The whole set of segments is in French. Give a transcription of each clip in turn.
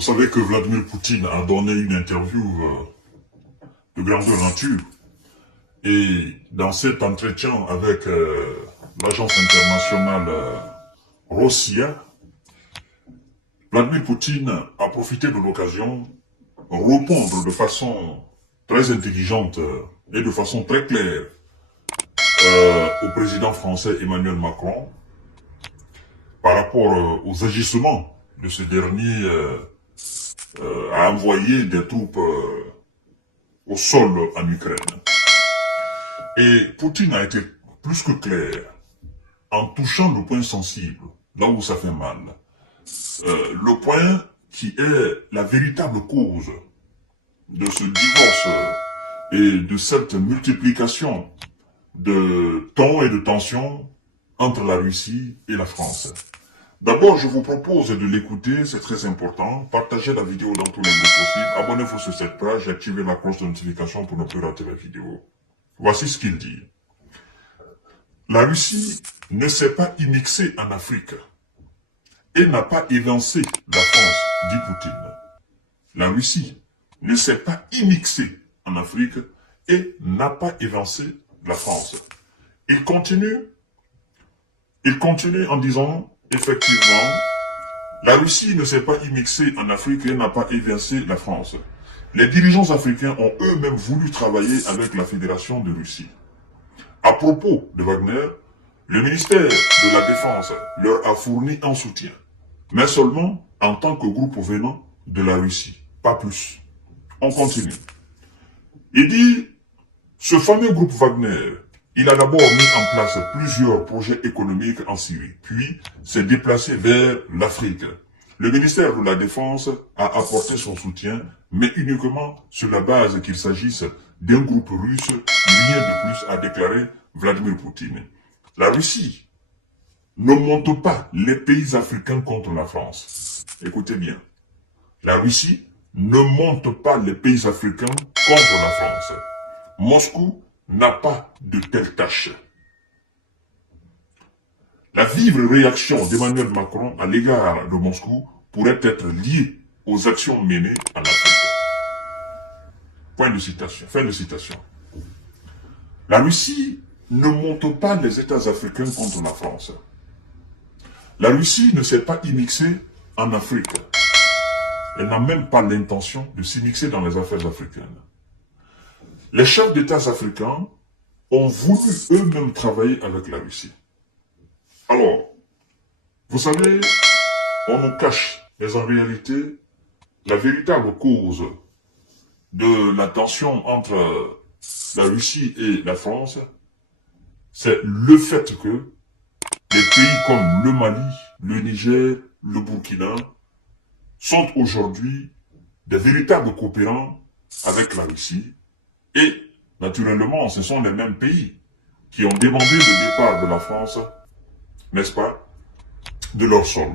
Vous savez que Vladimir Poutine a donné une interview de grandeur nature. Et dans cet entretien avec l'agence internationale Rossiya, Vladimir Poutine a profité de l'occasion pour répondre de façon très intelligente et de façon très claire au président français Emmanuel Macron par rapport aux agissements de ce dernier à envoyer des troupes au sol en Ukraine. Et Poutine a été plus que clair en touchant le point sensible, là où ça fait mal. Le point qui est la véritable cause de ce divorce et de cette multiplication de tons et de tensions entre la Russie et la France. D'abord, je vous propose de l'écouter, c'est très important. Partagez la vidéo dans tous les modes possibles. Abonnez-vous sur cette page et activez la cloche de notification pour ne plus rater la vidéo. Voici ce qu'il dit. La Russie ne s'est pas immixée en Afrique et n'a pas évincé la France, dit Poutine. La Russie ne s'est pas immixée en Afrique et n'a pas évincé la France. Il continue en disant, effectivement, la Russie ne s'est pas immixée en Afrique et n'a pas évincé la France. Les dirigeants africains ont eux-mêmes voulu travailler avec la Fédération de Russie. À propos de Wagner, le ministère de la Défense leur a fourni un soutien, mais seulement en tant que groupe venant de la Russie, pas plus. On continue. Il dit, ce fameux groupe Wagner, il a d'abord mis en place plusieurs projets économiques en Syrie, puis s'est déplacé vers l'Afrique. Le ministère de la Défense a apporté son soutien, mais uniquement sur la base qu'il s'agisse d'un groupe russe, rien de plus, a déclaré Vladimir Poutine. La Russie ne monte pas les pays africains contre la France. Écoutez bien. La Russie ne monte pas les pays africains contre la France. Moscou n'a pas de telle tâche. La vive réaction d'Emmanuel Macron à l'égard de Moscou pourrait être liée aux actions menées en Afrique. Point de citation. Fin de citation. La Russie ne monte pas les États africains contre la France. La Russie ne s'est pas immixée en Afrique. Elle n'a même pas l'intention de s'immixer dans les affaires africaines. Les chefs d'État africains ont voulu eux-mêmes travailler avec la Russie. Alors, vous savez, on nous cache, mais en réalité, la véritable cause de la tension entre la Russie et la France, c'est le fait que les pays comme le Mali, le Niger, le Burkina sont aujourd'hui des véritables coopérants avec la Russie. Et, naturellement, ce sont les mêmes pays qui ont demandé le départ de la France, n'est-ce pas, de leur sol.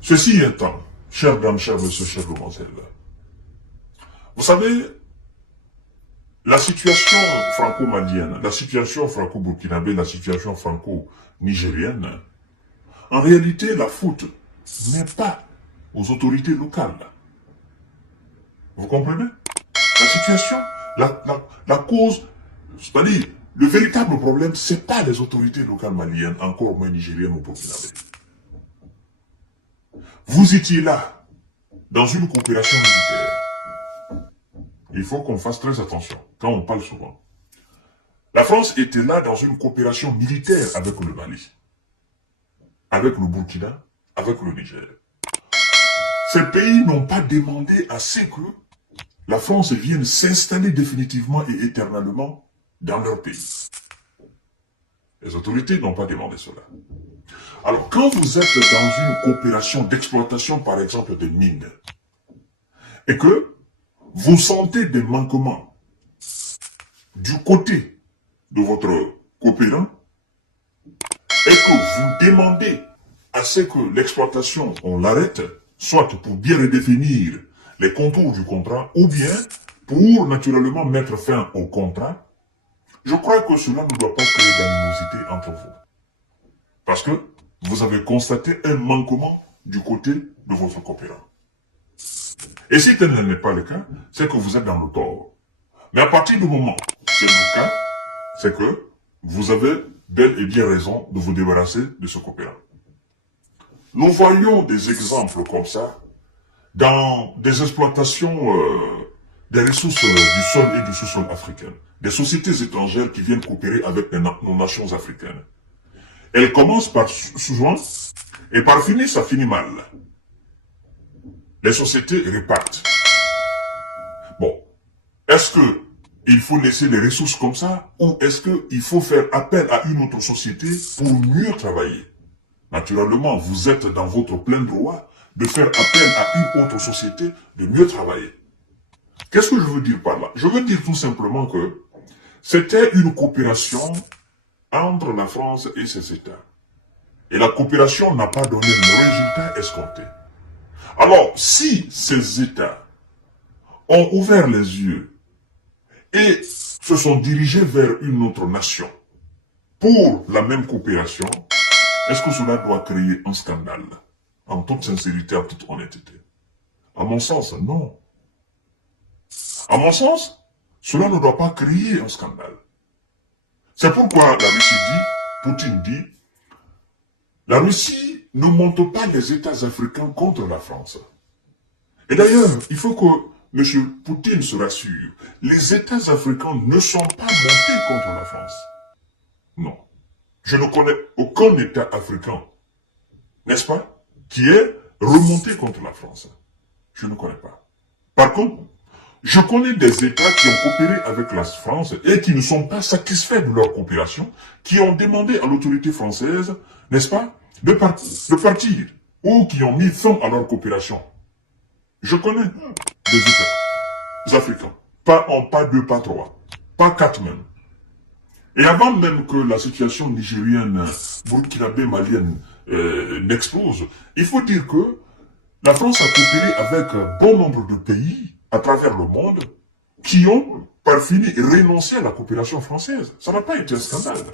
Ceci étant, chers dames, chers messieurs, chères demoiselles, vous savez, la situation franco-malienne, la situation franco-burkinabé, la situation franco-nigérienne, en réalité, la faute n'est pas aux autorités locales. Vous comprenez? La situation, la cause, c'est-à-dire, le véritable problème, c'est pas les autorités locales maliennes, encore moins nigériennes ou burkinabé. Vous étiez là, dans une coopération militaire. Il faut qu'on fasse très attention, quand on parle souvent. La France était là dans une coopération militaire avec le Mali, avec le Burkina, avec le Niger. Ces pays n'ont pas demandé à ce que la France vienne s'installer définitivement et éternellement dans leur pays. Les autorités n'ont pas demandé cela. Alors, quand vous êtes dans une coopération d'exploitation, par exemple, de mines, et que vous sentez des manquements du côté de votre coopérant, et que vous demandez à ce que l'exploitation, on l'arrête, soit pour bien redéfinir les contours du contrat, ou bien pour naturellement mettre fin au contrat, je crois que cela ne doit pas créer d'animosité entre vous. Parce que vous avez constaté un manquement du côté de votre coopérant. Et si tel n'est pas le cas, c'est que vous êtes dans le tort. Mais à partir du moment où c'est le cas, c'est que vous avez bel et bien raison de vous débarrasser de ce coopérant. Nous voyons des exemples comme ça dans des exploitations des ressources du sol et du sous-sol africain. Des sociétés étrangères qui viennent coopérer avec nos nations africaines. Elles commencent par souvent, et par finir, ça finit mal. Les sociétés répartent. Bon, est-ce que il faut laisser les ressources comme ça, ou est-ce qu'il faut faire appel à une autre société pour mieux travailler? Naturellement, vous êtes dans votre plein droit de faire appel à une autre société de mieux travailler. Qu'est-ce que je veux dire par là? Je veux dire tout simplement que c'était une coopération entre la France et ses États. Et la coopération n'a pas donné le résultat escompté. Alors, si ces États ont ouvert les yeux et se sont dirigés vers une autre nation pour la même coopération, est-ce que cela doit créer un scandale? En toute sincérité, en toute honnêteté. À mon sens, non. À mon sens, cela ne doit pas créer un scandale. C'est pourquoi la Russie dit, Poutine dit, la Russie ne monte pas les États africains contre la France. Et d'ailleurs, il faut que M. Poutine se rassure. Les États africains ne sont pas montés contre la France. Non. Je ne connais aucun État africain, n'est-ce pas, qui est remonté contre la France. Je ne connais pas. Par contre, je connais des États qui ont coopéré avec la France et qui ne sont pas satisfaits de leur coopération, qui ont demandé à l'autorité française, n'est-ce pas, de partir, ou qui ont mis fin à leur coopération. Je connais des États africains. Pas un, pas deux, pas trois, pas quatre même. Et avant même que la situation nigérienne, burkinabé, malienne n'explose, il faut dire que la France a coopéré avec un bon nombre de pays à travers le monde qui ont, par fini, renoncé à la coopération française. Ça n'a pas été un scandale.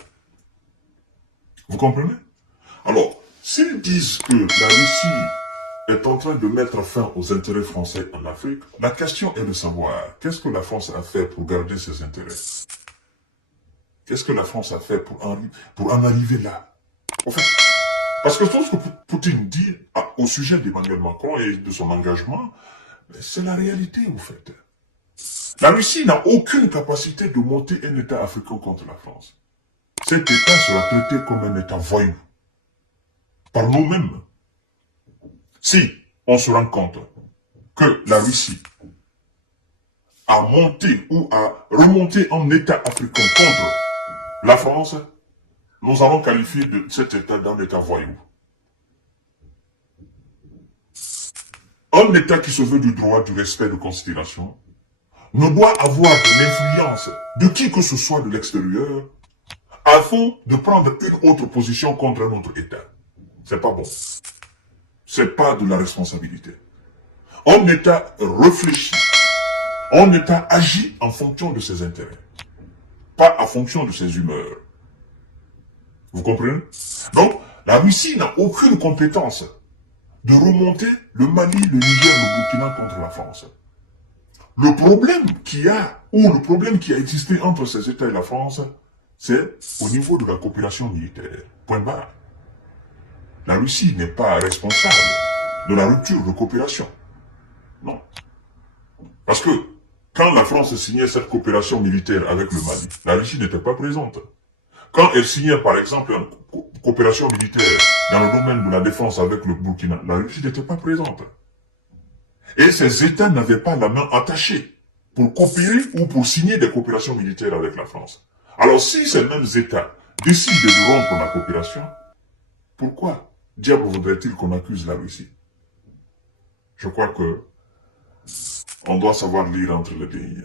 Vous comprenez? Alors, s'ils disent que la Russie est en train de mettre fin aux intérêts français en Afrique, la question est de savoir qu'est-ce que la France a fait pour garder ses intérêts? Qu'est-ce que la France a fait pour en arriver là? En fait, parce que tout ce que Poutine dit au sujet d'Emmanuel Macron et de son engagement, c'est la réalité, en fait. La Russie n'a aucune capacité de monter un État africain contre la France. Cet État sera traité comme un État voyou. Par nous-mêmes. Si on se rend compte que la Russie a monté ou a remonté un État africain contre la France, nous allons qualifier de cet État d'un État voyou. Un État qui se veut du droit, du respect, de considération, ne doit avoir de l'influence de qui que ce soit de l'extérieur afin de prendre une autre position contre un autre État. C'est pas bon. C'est pas de la responsabilité. Un État réfléchit. Un État agit en fonction de ses intérêts. Pas en fonction de ses humeurs. Vous comprenez? Donc, la Russie n'a aucune compétence de remonter le Mali, le Niger, le Burkina contre la France. Le problème qu'il y a, ou le problème qui a existé entre ces États et la France, c'est au niveau de la coopération militaire. Point barre. La Russie n'est pas responsable de la rupture de coopération. Non. Parce que, quand la France signait cette coopération militaire avec le Mali, la Russie n'était pas présente. Quand elle signait, par exemple, une coopération militaire dans le domaine de la défense avec le Burkina, la Russie n'était pas présente. Et ces États n'avaient pas la main attachée pour coopérer ou pour signer des coopérations militaires avec la France. Alors si ces mêmes États décident de rompre la coopération, pourquoi diable voudrait-il qu'on accuse la Russie? Je crois que on doit savoir lire entre les lignes.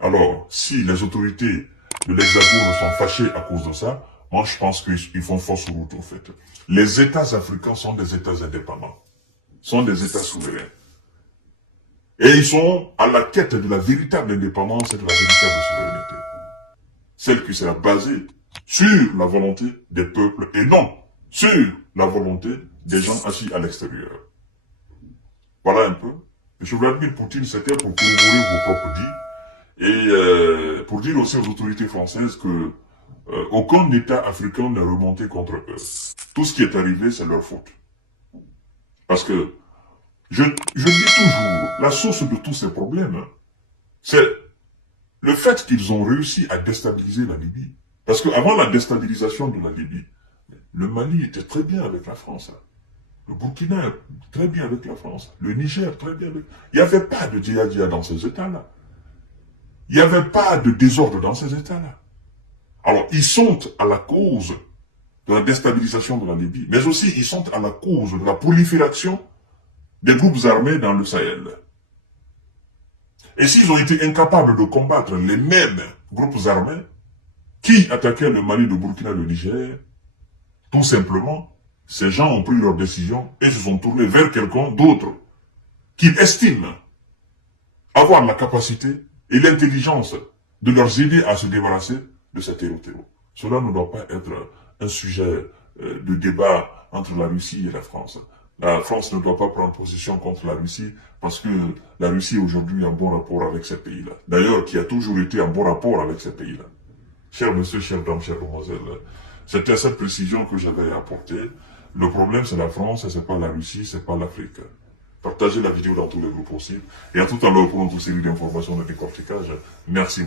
Alors, si les autorités de l'Hexagone sont fâchées à cause de ça, moi je pense qu'ils font fausse route en fait. Les États africains sont des États indépendants, sont des États souverains. Et ils sont à la quête de la véritable indépendance et de la véritable souveraineté. Celle qui sera basée sur la volonté des peuples et non sur la volonté des gens assis à l'extérieur. Voilà un peu. M. Vladimir Poutine, c'était pour corroborer vos propres dits et pour dire aussi aux autorités françaises que aucun État africain n'est remonté contre eux. Tout ce qui est arrivé, c'est leur faute. Parce que, je dis toujours, la source de tous ces problèmes, c'est le fait qu'ils ont réussi à déstabiliser la Libye. Parce qu'avant la déstabilisation de la Libye, le Mali était très bien avec la France. Le Burkina, très bien avec la France. Le Niger, très bien avec... Il n'y avait pas de djihad dans ces États-là. Il n'y avait pas de désordre dans ces États-là. Alors, ils sont à la cause de la déstabilisation de la Libye, mais aussi ils sont à la cause de la prolifération des groupes armés dans le Sahel. Et s'ils ont été incapables de combattre les mêmes groupes armés qui attaquaient le Mali, le Burkina, le Niger, tout simplement, ces gens ont pris leur décision et se sont tournés vers quelqu'un d'autre qu'ils estiment avoir la capacité et l'intelligence de leur aider à se débarrasser de cet héros-terreau. Cela ne doit pas être un sujet de débat entre la Russie et la France. La France ne doit pas prendre position contre la Russie parce que la Russie est aujourd'hui en bon rapport avec ces pays-là. D'ailleurs, qui a toujours été en bon rapport avec ces pays-là. Chers monsieur, chères dames, chères demoiselles, c'était cette précision que j'avais apportée. Le problème, c'est la France, et c'est pas la Russie, c'est pas l'Afrique. Partagez la vidéo dans tous les groupes possibles. Et à tout à l'heure pour une autre série d'informations de décortiquage. Merci.